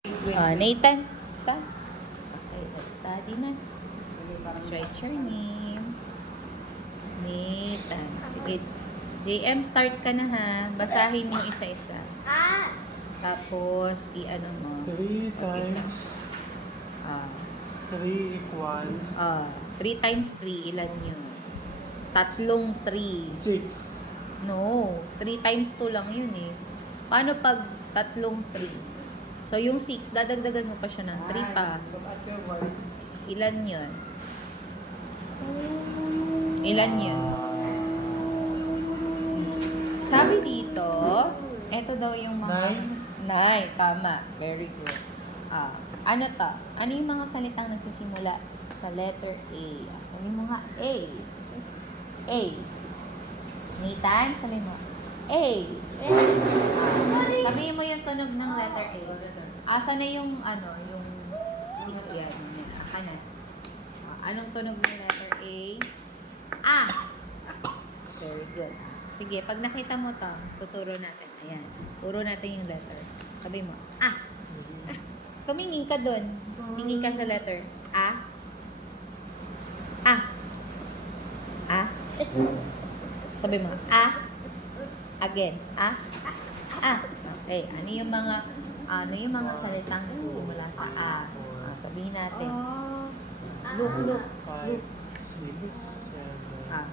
Nathan, pa? Okay, let's study na. Let's write your name. Nathan. Sige, JM, start ka na ha. Basahin mo isa-isa. Tapos, i-ano mo. 3 Isa. times 3 equals 3 times 3, ilan yun? Tatlong 3. 6. No, 3 times 2 lang yun eh. Paano pag tatlong 3? So, yung 6, dadagdagan mo pa siya ng 3 pa. Ilan yun? Ilan yun? Sabi dito, eto daw yung mga... 9. Tama. Very good. Ano to? Ano yung mga salitang nagsisimula sa letter A? Sabi mo nga, A. A. Nathan, sabi mo, A. Sabihin mo yung tunog ng letter A. Asa na yung, yung stick yan. Ano? Anong tunog ng letter A? A. Very good. Sige, pag nakita mo to, tuturo natin. Ayan. Turo natin yung letter. Sabi mo, A. Tumingin ka dun. Tingin ka sa letter. A. A. A. Sabi mo, A. Again. A. A. Okay. Ano yung mga salitang nagsisimula sa A? Sabihin natin. Look. 5, 6, 7,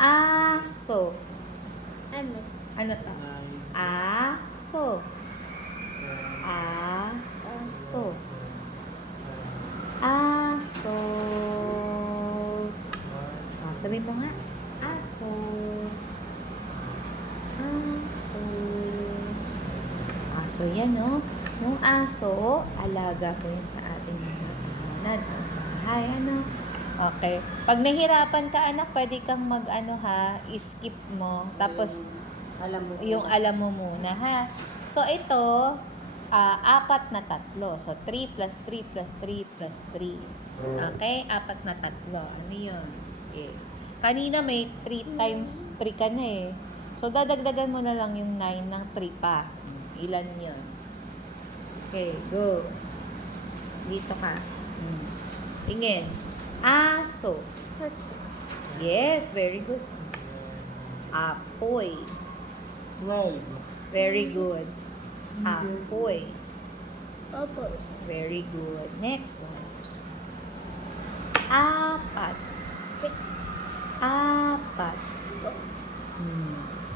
Aso. 9, Ano to? Aso. Aso. Aso. Sabihin mo nga. Aso. Aso. Aso yan, no? Yung aso, alaga po yun sa ating mga tahanan. Bahay, ano? Okay. Pag nahirapan ka, anak, pwede kang skip mo. Tapos, yung alam mo muna, ha? So, ito, 4 na 3. So, 3 plus 3 plus 3 plus 3. Okay? 4 na 3. Ano yun? Sige. Kanina may 3 times 3 ka na eh. So, dadagdagan mo na lang yung 9 ng 3 pa. Ilan yun? Okay, go. Dito ka. Tingin. Aso. Yes, very good. Apoy. 12. Very good. Apoy. Opo. Very good. Next one. Apat. Apat.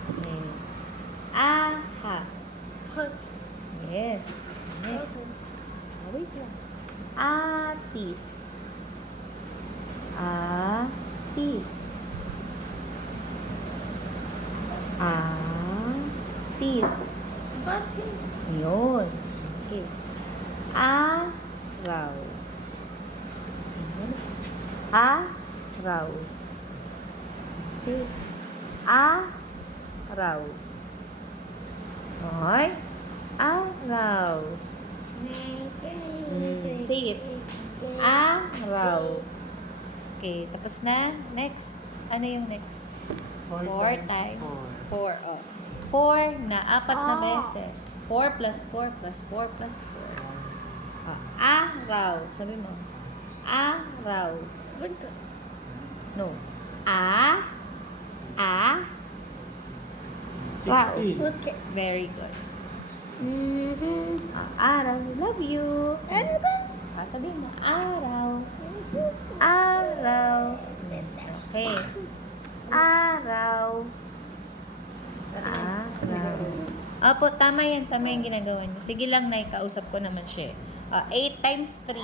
Okay. Ahas. Yes. Next. Wait lang. Atis. Atis. Atis. Bakit? Yun. Okay. Araw. Araw. Say, araw. Okay? Araw. Say it. Araw. Okay, tapos na. Next. Ano yung next? 4 times 4. 4 na 4 na beses. 4 plus 4 plus 4 plus 4. Araw. Sabi mo. Araw. No. A. 16. Okay. Very good. Araw. Love you. Ano ba? Sabi mo. Araw. Araw. Okay. Araw. Araw. Opo, tama yan. Tama yung ginagawa niyo. Sige lang, Nay. Kausap ko naman siya. 8 times 3.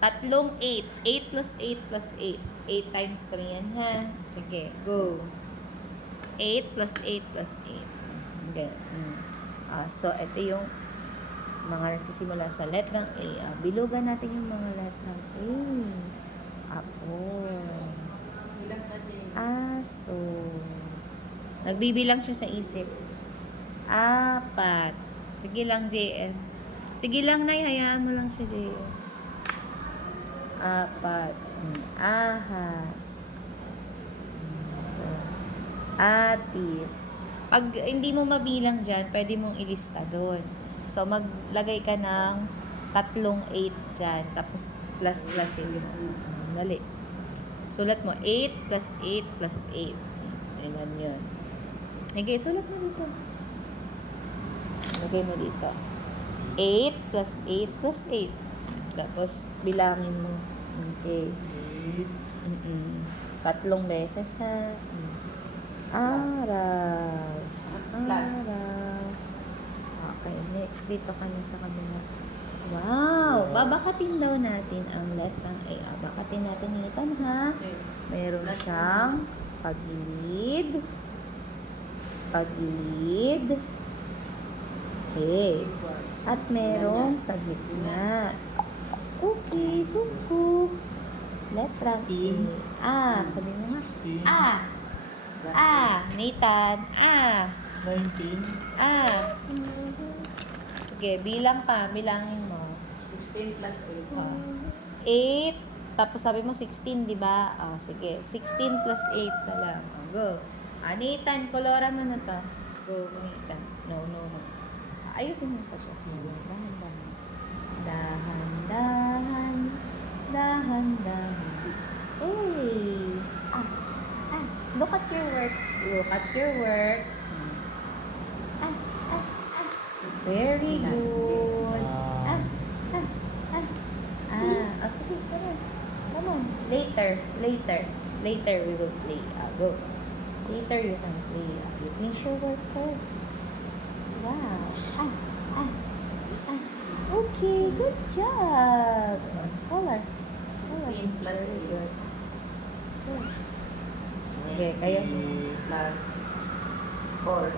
Tatlong 8. 8 plus 8 plus 8. 8 times 3 yan, ha? Sige, go. 8 plus 8 plus 8. Okay. So, ito yung mga nagsisimula sa letrang A. Bilugan natin yung mga letrang A. Apo. Aso. Nagbibilang siya sa isip. 4. Sige lang, JN. Sige lang, Nay. Hayaan mo lang si JN. 4. Ahas. Atis. Pag hindi mo mabilang dyan, pwede mong ilista doon. So, maglagay ka ng tatlong 8 dyan. Tapos, plus mo. Dali. Sulat mo, 8 plus 8 plus 8. Ilan yun? Okay, sulat mo dito. Lagay mo dito. 8 plus 8 plus 8. Tapos, bilangin mo. Okay. 8. Tatlong beses ha. Araw. Araw. Okay, next dito ka na sa kabila. Wow! Babakatin daw natin ang letrang A. Bakatin natin ito ha. Meron siyang pagilid. Pagilid. Okay. At merong sa gitna. Okay, kukuk. Letrang A. Sabi mo nga. 16. Nathan. 19. Sige, bilang ka. Bilangin mo. 16 plus 8. 8. Tapos sabi mo 16, di ba? Sige. 16 plus 8 na lang. Go. Nathan, kolora mo na to. Go, Nathan. No. Ayusin mo pa to. Dahan-dahan. Hey! Look at your work. Very good. Sige, come on. Later we will play. Go. Later you can play. You finish your work first. Wow. Okay, good job. Color. 16 plus Very 8 good. Okay, kaya mo. plus 4.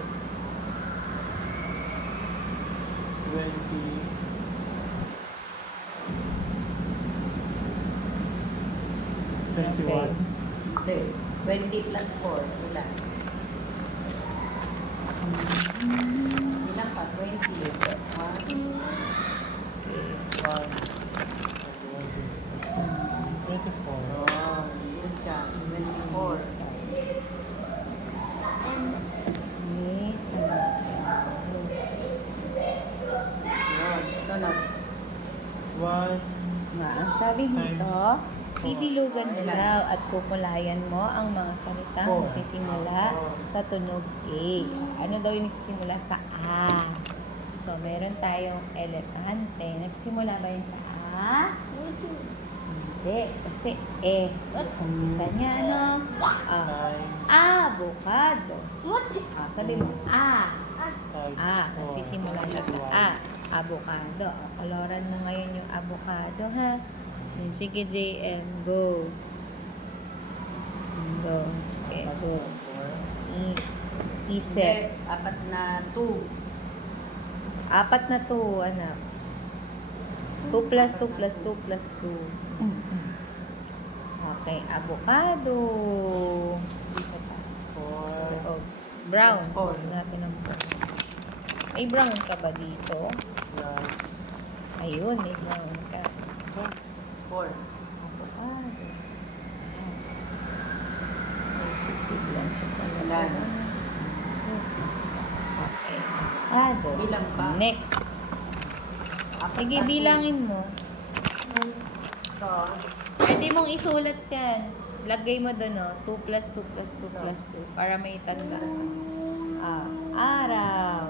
20. 21. Hindi. 20 plus 4. Ilan? Ilan pa? 20. 1. 24. Oh, yun siya. 24. Yun. Sunod. 1. Ang sabi nito, bibilugan mo daw at kukulayan mo ang mga salitang Four. nagsisimula sa tunog A. Ano daw yung nagsisimula sa A? So, meron tayong elepante. Nagsimula ba yun sa A? Hindi, kasi E. Isa niya, ano? Times. Avocado. Sabi mo, A. Times. Nagsisimula siya sa A. Avocado. Koloran mo ngayon yung avocado, ha? Sige, JM. Go. Go. Okay, go. Isip. Apat na 2. 4 na 2, anak. 2 plus 2 plus 2 plus 2. Okay, avocado. Dito pa. 4. Oh, brown. Plus four. Natin ang brown. May brown ka ba dito? Plus. Ayun, may brown ka. 4. Avocado. May sisig lang siya sa Wala na. Okay. Avocado. Bilang pa. Next. Sige, bilangin mo. So, Pwede mong isulat yan. Lagay mo doon, 2 plus 2 plus 2 plus 2 para may tanda. Araw.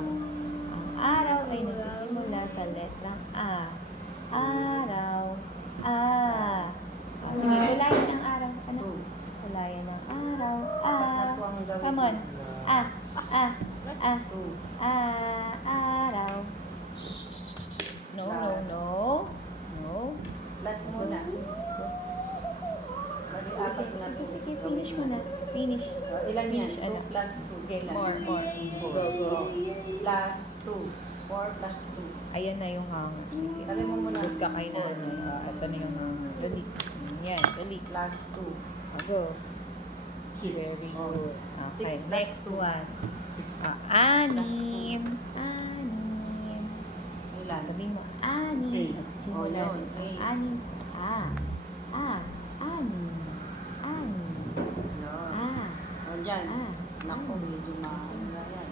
Ang araw ay nagsisimula sa letrang A. Araw. Sige, kulayan ng araw. Ano? 2. Kulayan ng araw. Apat na 2 ang gawin. Come on. 2. Araw. No. Plus muna. Bali, apat na Sige, 2. finish mo na. Finish. So, ilan yan? Finish, 2 anak. plus 2. Kailan? More. Go. Plus 2. 4 plus 2. Ayan na yung hang. Sige. Lagay mo muna. Good ka kay nanay. Ito na yung hang. Dali. Yan, dali. Plus 2. Go. 6. Very good. Okay, 6 plus next 2. one. 6. Anim. Ilan? Sabihin mo, anim. Eight. Nagsisimula Oh, yun. dito. Eight. Anim sa anim. Yun. O dyan. Naku, medyo mahal na yan.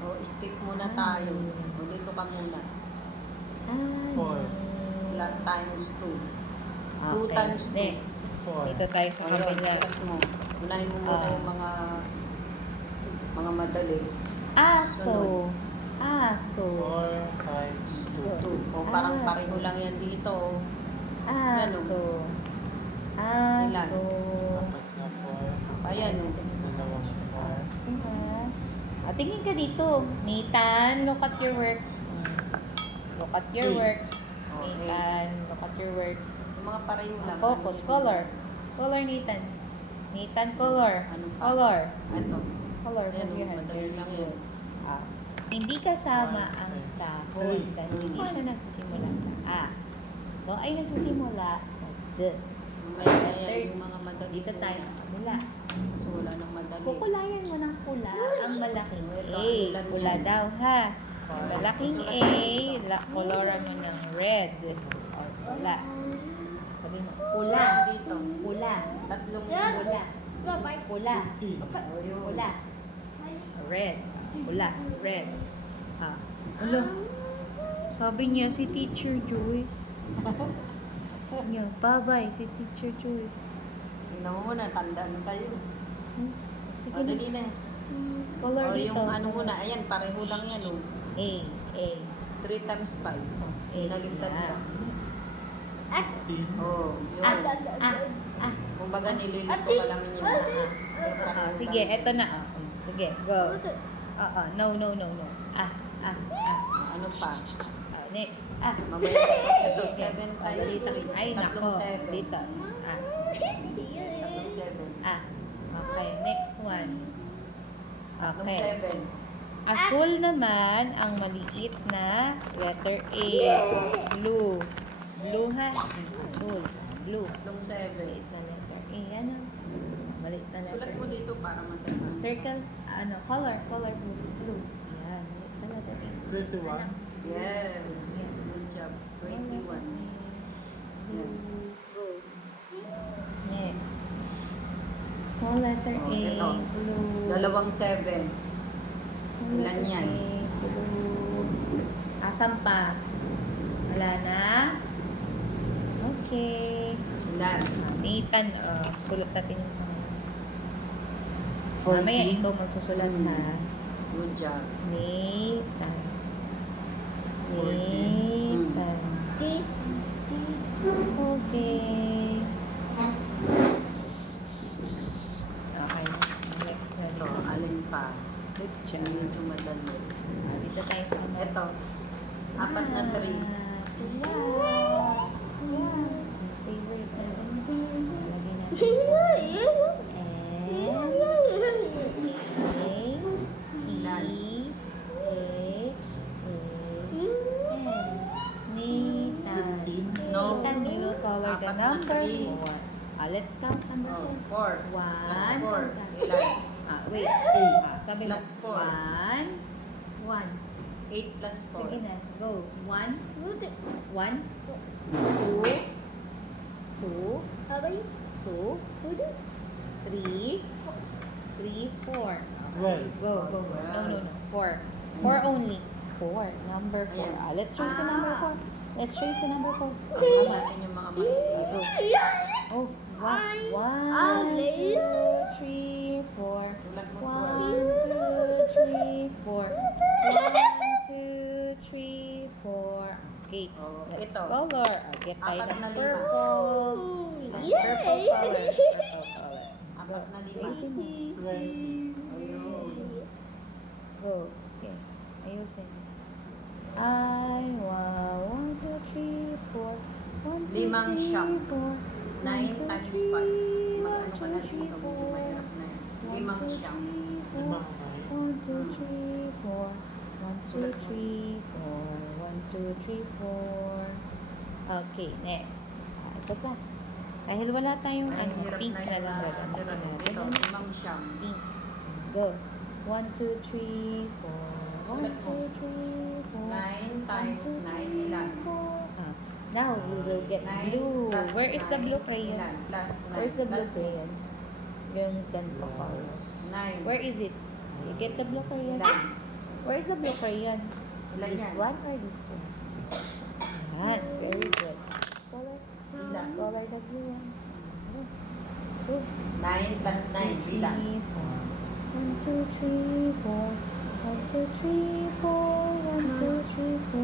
O, skip muna tayo. O, dito ka muna. times 2. 2 Okay, times 2. next. 4. Dito tayo sa O yun, kabila. sulat mo. Unahin mo muna Ah. yung mga madali. Aso. Aso. 4 times 2. 2. O parang Aso. pareho lang yan dito. Aso. Aso. Apat na 4. Ayan o. Dalawang 4. Aso ha. Tingin ka dito. Nathan, look at your work. Look at your works. Okay. Nathan, look at your work. Yung mga pareho lang. Focus, color. Color, Nathan. Nathan, color. Ano pa? Color. Ito. Color, Ayan move o. your hand. Madali lang yan. Ah. Hindi kasama ang dahon dahil hindi siya nagsisimula sa A. Ito ay nagsisimula sa D. Ayan yung mga madali. Dito tayo sa kabila. So wala nang madali. Kukulayan mo ng pula ang malaking Ito, A. ulan Pula yan. daw ha. Ang malaking A, koloran mo ng red. O pula. Sabi mo, pula. Dito. Pula. Tatlong Pula. Bye-bye. Pula. 15. O yun. Pula. Red. Pula. Red. Ha. Ano? Sabi niya si Teacher Joyce. Niya, bye-bye si Teacher Joyce. Tingnan mo muna, tandaan kayo. Sige O, na. dali na. Color O dito. yung ano muna, ayan, pareho lang yan o. A. A. 3 times 5. A. Nagintad Yan. ka. 15. Oo, yun. Ah. Kumbaga nililito ka lang yung Ah, sige, eto na. Sige, go. Oo, no. Ah. Ano pa? Next. Ah. Mamaya ito, 7 Ah, times dito. 3. Ay, nako. 7. Dito. Ah. Tatlong 7. Ah. Okay, next one. Tatlong Okay. 7. Asul naman ang maliit na letter A. Blue. Blue ha? Asul. Blue. Tatlong 7. Maliit na letter A. Yan o. Maliit na Sulat letter mo A. dito para matanda. Circle. Color. Color blue. Blue. Yan. Maliit na letter A. 21. Yes. Good job. 21. Yan. Go. Next. Small letter Oh, A. ito. Blue. Dalawang 7. Small Ilan letter yan? A. Blue. Asan pa? Wala na? Okay. Ilan? Nathan, sulat natin yung mga. 14. Mamaya ikaw magsusulat ha. Good job. Nathan. 14. Nathan. Okay. Okay. Next na Ito, dito. alin pa? Good job. Medyo madali. Dito tayo sa mga. Ito. 4 na 3. Favorite natin. Lagyan natin. No. Nathan, you will color the Apat na number three. 4. Let's count number Oh, 4. 4. One. Plus 4. Ilan? Wait. 8. Sabi mo. Plus 4. 1. 8 plus 4. Sige na. Go. 1. 1. 2. 2. 2. 3. 3. 4. 12. Go. No. 4. 4 only. 4. Number 4. Ayan. Let's trace the number 4. Let's trace the number 4. Ang natin yung mga maliit. Go. Oh, 1, 2, 3, 4. Sulat mo 1, 2, 3, 4. 1, 2, 3, 4. Okay, Oh, let's ito. color. Get tayo Apat ng na lima. purple. Yay! Purple color. Purple color. 4 na 5. Ayusin mo. 20. Ayun. Go. Okay. Ayusin. I want 1, 2, 3, 4. 1, 2, Limang 3, siyam. 4. 9 times 5. Mag-ano ka na rin ito. Medyo mahirap na yan. 5 siyam. 5. 1, 2, 3, 4. 1, 2, 3, 4. 1, 2, 3, 4. Okay, next. Ito pa. Dahil wala tayong Ay, ano, hirap pink na na yan. lang gagamitin Ito, natin. 5 siyam. Pink. Go. 1, 2, 3, 4. 1, 2, 3, 4. 9 times 9. Ilan? Now, we will get 9 blue. plus Where is the 9. blue crayon? Ilan? Plus 9. Where's the blue Plus crayon? Yung ganito pa. 9. Where is it? You get the blue crayon? Ilan? Where is the blue crayon? Ilan This yan? one or this one? Yan. Very good. the blue one. Go. 9 plus 9, bilang. 1, 2, 3, 4. 1, 2, 3, 4. 1, 2, 3, 4.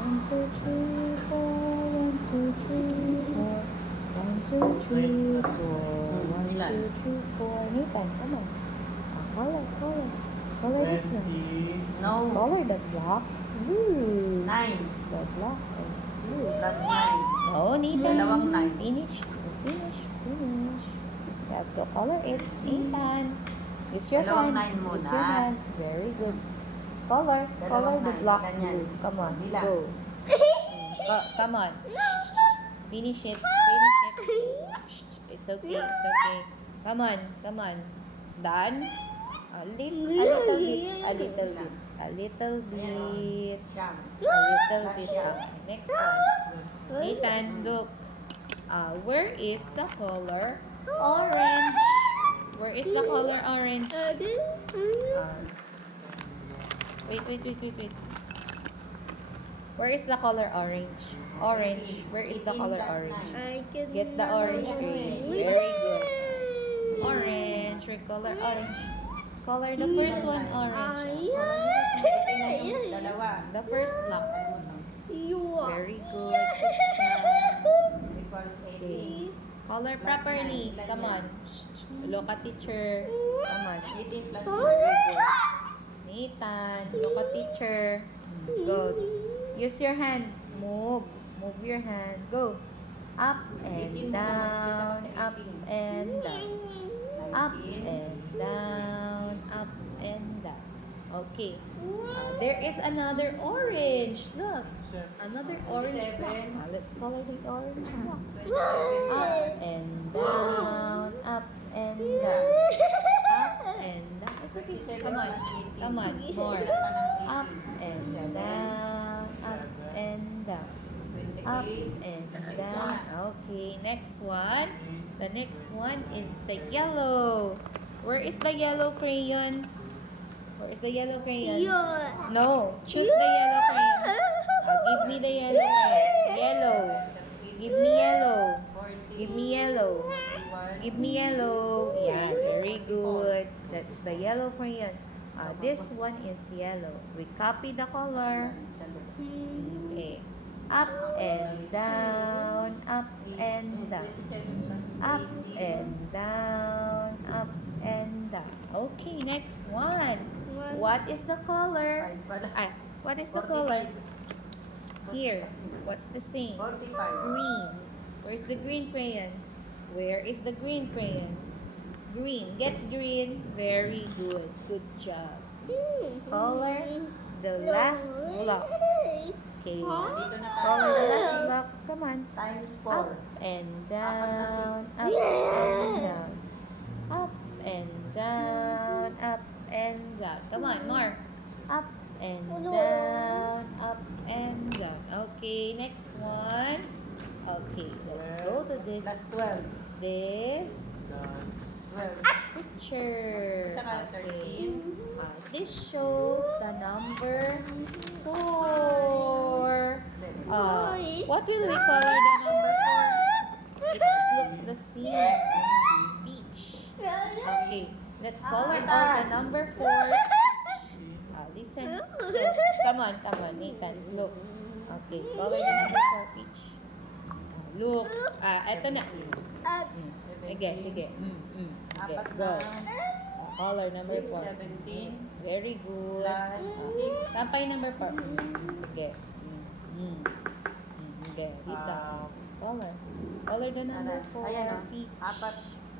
1, 2, 3, 4. 1, 2, 3, 4. 1, 2, 3, 4. 1, 2, 3, 4. Nathan, come on. Color. Color this one. 20. No. Let's color the blocks blue. 9 The block is blue. plus 9. Oh, Nathan. Dalawang 9. Finish. You have to color it. Nathan. Use your Dalawang hand. 9 muna. Use your hand. Very good. Color Dalawang the 9. block Ganyan. blue. Come on. Bilang. Go. Come on. Finish it. It's okay. Come on. Done. A little bit. Siyam. Okay, next one. Nathan, look. Where is the color orange? Where is the color orange? Wait. Where is the color orange? Orange. Where is the 18 color plus orange? 9. I can Get the orange green. Very good. Orange. We color orange. Color the first one orange. Dalawa. The first block. You are. Very good. Good job. Equals 18. Okay. Color Plus properly. 9. Come on. Look at teacher. Come on. 18 plus Very 9. good. Nathan, look at teacher. Good. Use your hand. Move your hand. Go. Up and 18 down. naman. Up and down. Up and down. Up and down. Okay. There is another orange. Look. Another orange block. 27. Let's color the orange block. 27 Up plus. and down. Up and down. Up and down. It's okay. 27 Come on. plus 18. Come on. More. Wala pa ng 18. Up and 27. down. Up and down. Up 28. and down. Okay. Next one. The next one is the yellow. Where is the yellow crayon? Where is the yellow crayon? No. Choose the yellow crayon. Give me the yellow crayon. Yellow. Give me yellow. 40. Give me yellow. 41. Give me yellow. Yeah, very good. That's the yellow crayon. This one is yellow. We copy the color. Okay. Up and down. Up and down. 27 plus Up 18. and down. Up and down. Okay, next one. What is the color? 5 pala. What is the color? Here. What's the same? 45. It's green. Where's the green crayon? Where is the green crayon? Green. Get green. Very good. Good job. Color the last block. Okay. Dito na tayo. Color the last block. Come on. Times Up 4. and down. six. Up and down. Up and down. Up and down. Come on, more. Up and down. Up and down. Okay, next one. Okay, let's go to Plus this 12. 12. picture. Isa ka, 13. This shows the number 4. What will we color the number 4? It looks the same. Peach. Okay, let's color all the number 4's. Listen. Come on, Nathan. Look. Okay, color the number 4 peach. Look. Eto na. Sige. Okay, Apat go. na. Color number 4. 17. Very good. Plus 6. Saan pa yung number 4? Sige. Sige, dito. Color. Color the number 4. Ayan o. Peach.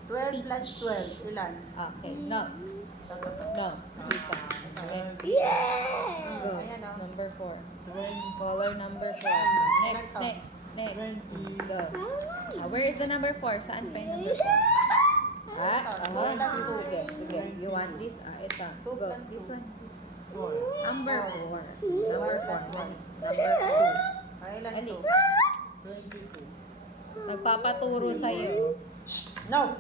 12 plus 12. Ilan? Okay, no. No. Dito. Next. Go. Ayan o. Number 4. Color number 4. Next. Go. Where is the number 4? Saan pa yung number 4? Sige. You want this? Ito. Two Go. plus This two. one. 4. Number 4. Number Number plus 4. 1. Number Ilan Ali. to? 2. Nagpapaturo sa'yo. No!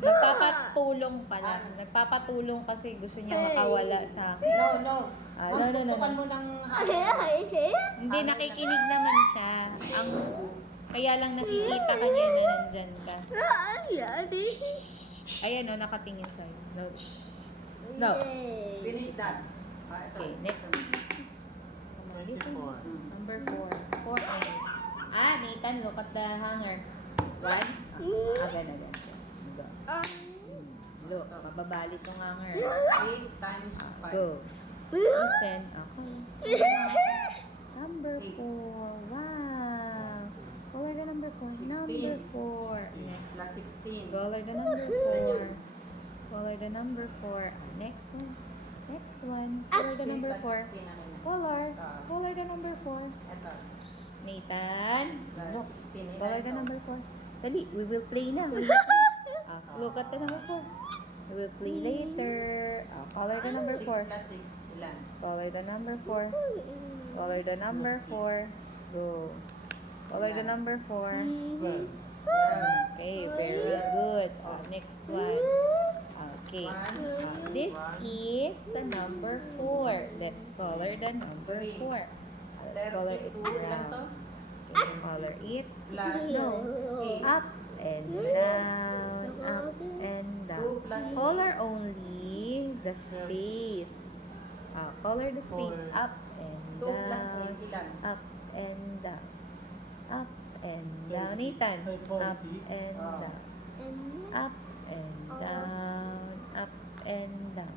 Nagpapatulong pala. Nagpapatulong kasi gusto niya makawala sa akin. No. No. Tutukan mo ng Hindi, nakikinig naman siya. Kaya lang nakikita ka niya na nandyan ka. Daddy. Ayan o, nakatingin sa'yo. No. No. Yay. Finish that. Ito. Okay, next. Listen, 24. listen. Number 4. 4 only. Nathan, look at the hanger. 1. Agad. Go. Look, mababali tong hanger. 8 times 5. Go. Listen. Ako. Number 4. Wow. Color the number 4. Number 4. Next. Plus 16. Color the number 4. Color the number 4. Next one. Next one. Color the number 4. Color. Color the number 4. Ito. Nathan. Plus Look. 16. Color the number 4. Dali, we will play na. We will play. Look at the number 4. We will play later. Color the number 6 4. plus 6. Ilan? Color the number 4. Color the number 4. Go. Color the number 4. 12. Okay, very good. Next one. Okay. This is the number 4. Let's color the number 4. Let's color it 32 lang to? brown. Okay, color it. Plus No. 8. Up and down. Up and 2 down. plus Color only the space. Color the space. Four. Up and 2 plus down. 8. Ilan? Up and down. Up and down. Nathan. Up and down. Up and down. Up and down.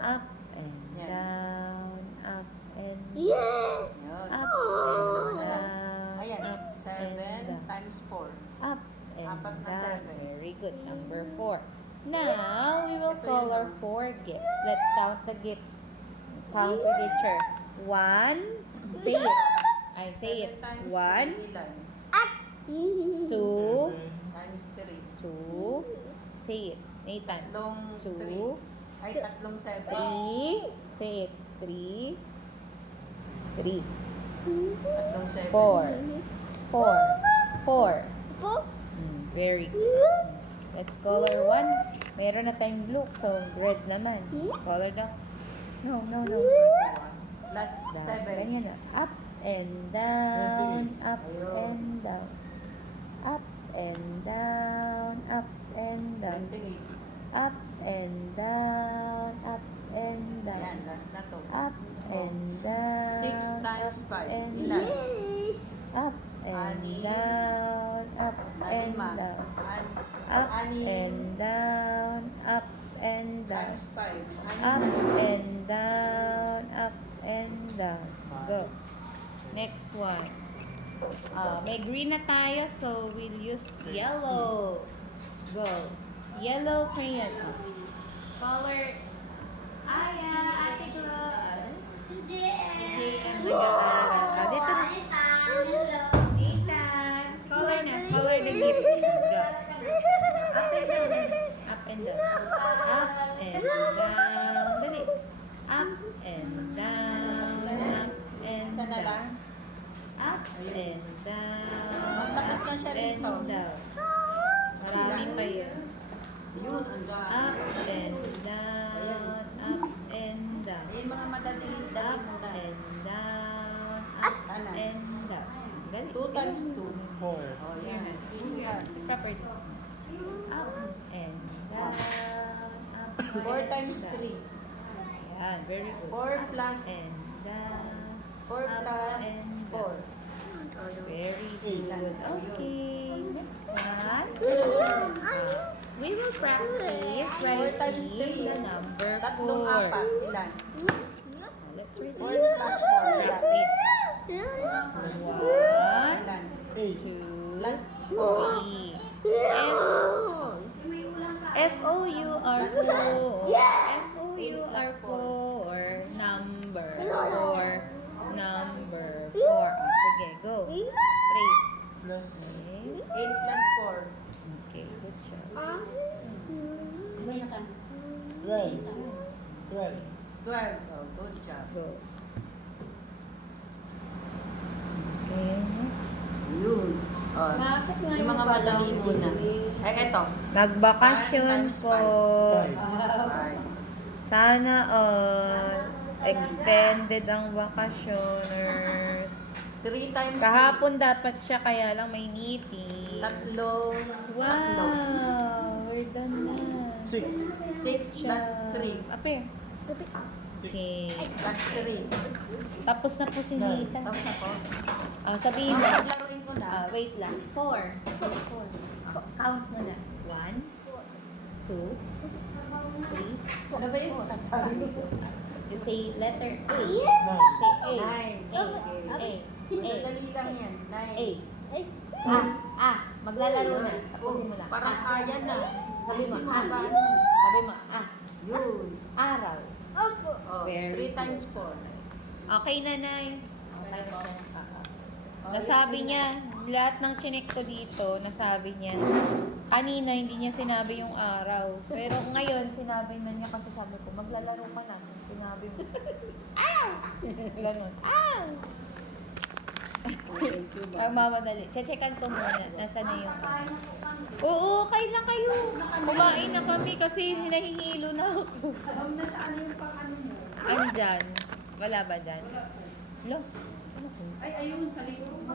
Up and Yan. down. Up and down. Yeah. Yun. Up and down. Ayan. Up and 7 down. times 4. Up and Apat na down. 7. Very good. Number 4. Now, we will Ito color yun, 4 gifts. Let's count the gifts. Count with each other. 1. Say it. I say it. 7 times 1, 3. Ilan? 2, Times 3. 2. Say it. Nathan. Tatlong 2, 3. Ay, tatlong 7. 3. Say it. 3. 3. Tatlong 7. 4. 4. 4. Four. Very good. Let's color 1. Meron na tayong blue, so red naman. Color down. No. Plus Down. 7. Ganyan na. Up and down. Up Ayun. and down. Up and down. Up and down. 28. Up and down. Up and down. Ayan, last na to. Up and down. 6 times up 5. and Ilan? Yay. Up and Anim. down. Up and Lima. down. Up and down. Up and down. Times 5. Up and down. Up and down. Go. Next one. May green na tayo, so we'll use yellow. Go. Yellow crayon. Color. Aya, ate ko. Hindi. Hindi, ang nag-aaral. Dito na. Nathan. Color na. Color the gift. Go. Up and down. Up and down. Up and down. Dali. Up and down. Up and Isa na lang. down. Up and down. Magtakas na siya Up and rito. down. Marami pa yun. Yun, ang dami. Up and down. Up and down. Yung mga madali-dali Up muna. and down. Up Sana. and down. Galing. 2 times 2. 4. Oh, yan. Easy yan. Property. Up and down. Up 4 times and 3. down. Ayan, very good. 4 plus And down. 4 Up plus and 4. Very good. Okay, next one. We will practice 4 times writing 3. the number Tatlong 4. apat. Ilan? Let's read 4 it. plus 4. Practice. 1, Ilan? 8. 2, Plus 3. F-O-U-R 4. F-O-U-R 4. Number 4. Number 4. Sige, go. Trace. Plus Trace. 8 plus 4. Okay, good job. 12. 12. 12. Oh, good job. Go. Okay, next. Yun. Oh, yung mga madali muna. Ay, eto. Nagbakasyon 1 times po. 5. Sana extended ang vacationers. 3 times Kahapon dapat siya, kaya lang may meeting. 3. Wow! We're done na. 6. 6 plus 3. Ape. 6. Okay. Plus 3. Tapos na po si Nita. Tapos ako. Sabihin mo. Laruin ko na. Wait lang. 4. Count mo na. 1, 2, 3. Ano ba yun? You say letter A. 9. Say A. 9. A. A. A. Dali lang yan. 9. A. Maglalaro na. Tapusin mo na. Parang kaya na. Sabi mo, Ayusin mo ah. ba? Ano? Sabi mo, Yun. Araw. Opo. Oh, Very 3 times 4. Okay, nanay. Okay na siya. Nasabi niya, lahat ng chinek ko dito, nasabi niya, kanina hindi niya sinabi yung araw. Pero ngayon, sinabi na niya kasi sabi ko, maglalaro ka na. Sinabi mo, ganon. Ang mamadali. Checkan ko muna. Nasaan na yung... Oo, kain lang kayo. Kumain na kami kasi nahihilo na ako. Nasaan yung pang ano mo? Andyan. Wala ba dyan? Lo? Ay, ayun, sa likod mo.